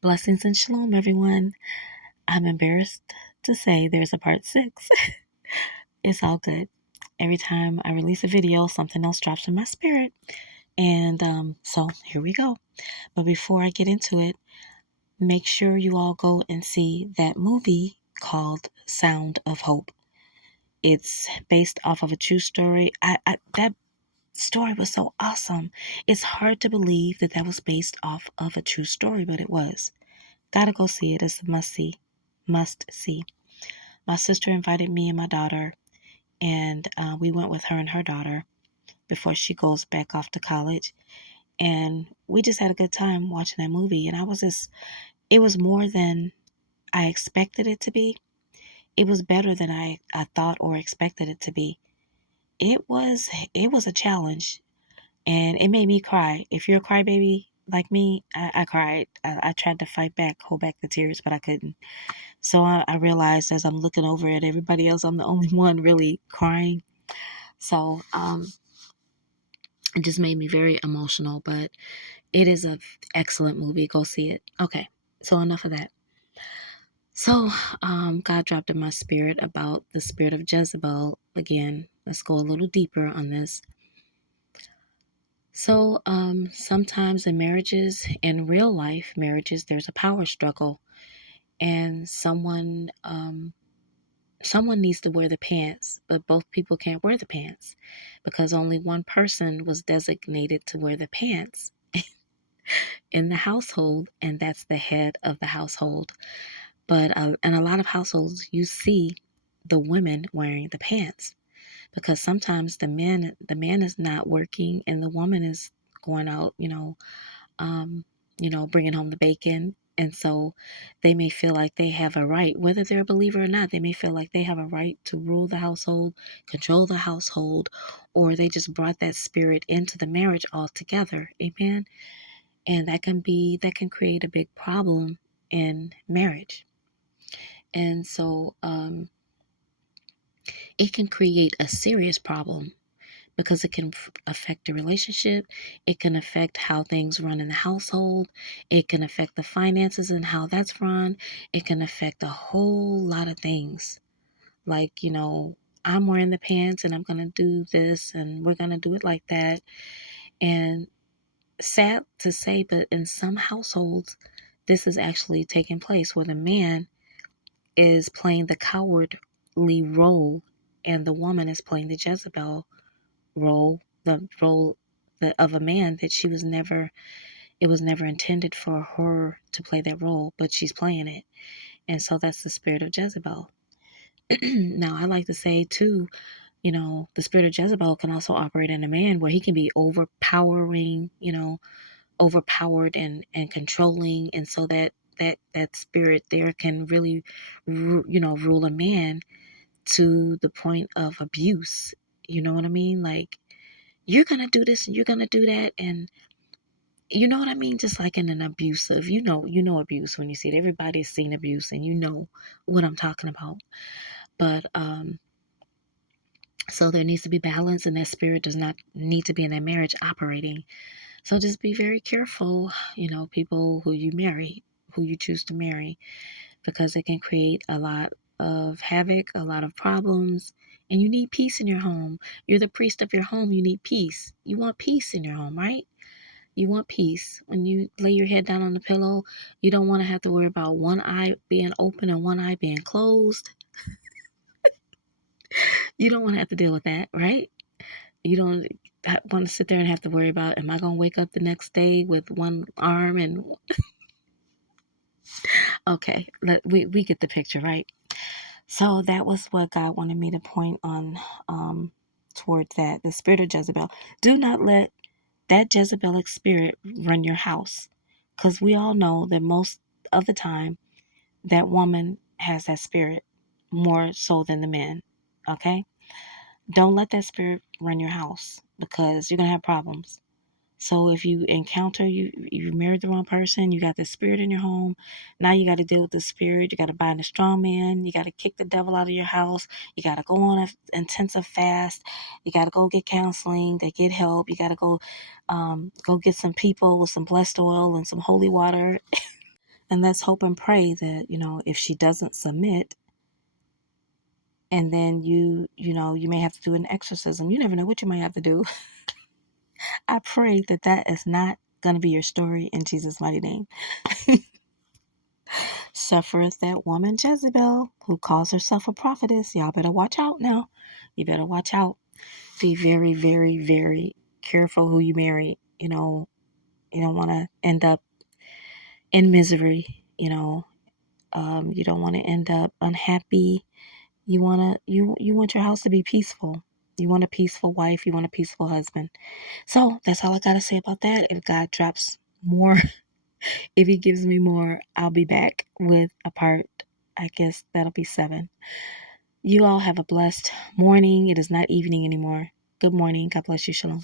Blessings and shalom, everyone. I'm embarrassed to say there's a part 6. It's all good. Every time I release a video, something else drops in my spirit. And so here we go. But before I get into it, make sure you all go and see that movie called Sound of Hope. It's based off of a true story. That story was so awesome. It's hard to believe that was based off of a true story, but it was. Gotta go see it. It's a must see. Must see. My sister invited me and my daughter, and we went with her and her daughter before she goes back off to college. And we just had a good time watching that movie. And it was more than I expected it to be. It was better than I thought or expected it to be. It was a challenge, and it made me cry. If you're a crybaby like me, I cried. I tried to fight back, hold back the tears, but I couldn't. So I realized as I'm looking over at everybody else, I'm the only one really crying. So it just made me very emotional, but it is an excellent movie. Go see it. Okay, so enough of that. So God dropped in my spirit about the spirit of Jezebel. Again, let's go a little deeper on this. So sometimes in marriages, in real life marriages, there's a power struggle, and someone needs to wear the pants, but both people can't wear the pants because only one person was designated to wear the pants in the household, and that's the head of the household. But in a lot of households, you see the women wearing the pants because sometimes the man is not working and the woman is going out, bringing home the bacon. And so they may feel like they have a right, whether they're a believer or not, they may feel like they have a right to rule the household, control the household, or they just brought that spirit into the marriage altogether. Amen. And that can create a big problem in marriage. And so it can create a serious problem because it can affect the relationship. It can affect how things run in the household. It can affect the finances and how that's run. It can affect a whole lot of things. Like, I'm wearing the pants and I'm going to do this and we're going to do it like that. And sad to say, but in some households, this is actually taking place where the man is playing the cowardly role and the woman is playing the Jezebel role, the role of a man that it was never intended for her to play that role, but she's playing it. And so that's the spirit of Jezebel. Now, I like to say too, the spirit of Jezebel can also operate in a man where he can be overpowering, overpowered and controlling. And so that spirit there can really, rule a man to the point of abuse. You know what I mean? Like, you're going to do this and you're going to do that. And you know what I mean? Just like in an abusive, abuse when you see it. Everybody's seen abuse and you know what I'm talking about. But, so there needs to be balance, and that spirit does not need to be in that marriage operating. So just be very careful, people who you marry, who you choose to marry, because it can create a lot of havoc, a lot of problems, and you need peace in your home. You're the priest of your home. You need peace. You want peace in your home, right? You want peace. When you lay your head down on the pillow, you don't want to have to worry about one eye being open and one eye being closed. You don't want to have to deal with that, right? You don't want to sit there and have to worry about, am I going to wake up the next day with one arm and... Okay, we get the picture, right? So that was what God wanted me to point on toward that, the spirit of Jezebel. Do not let that Jezebelic spirit run your house, because we all know that most of the time that woman has that spirit more so than the men. Okay? Don't let that spirit run your house because you're going to have problems. So if you encounter, you married the wrong person, you got the spirit in your home, now you got to deal with the spirit, you got to bind a strong man, you got to kick the devil out of your house, you got to go on an intensive fast, you got to go get counseling, to get help, you got to go get some people with some blessed oil and some holy water And let's hope and pray that, if she doesn't submit, and then you may have to do an exorcism. You never know what you might have to do. I pray that that is not going to be your story in Jesus' mighty name. Suffereth that woman Jezebel, who calls herself a prophetess. Y'all better watch out now. You better watch out. Be very, very, very careful who you marry. You don't want to end up in misery. You don't want to end up unhappy. You want your house to be peaceful. You want a peaceful wife. You want a peaceful husband. So that's all I got to say about that. If God drops more, if he gives me more, I'll be back with a part. I guess that'll be 7. You all have a blessed morning. It is not evening anymore. Good morning. God bless you. Shalom.